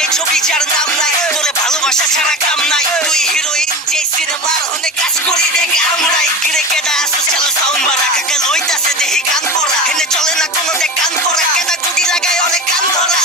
সেই ছবি যার নাম নাই, তোরে ভালোবাসা ছাড়া কাম নাই, তুই হিরোইন যে সিনেমার হনে কাজ করি দেখ আমরাই। কিরে কেডা আসো চালো সাউন্ড বাড়া, কাকা লইতাছে দেহি গান পড়া, হেনে চলে না কোনো দেখ কান পড়া, কেডা গুডি লাগায় অনেক কান ধরা।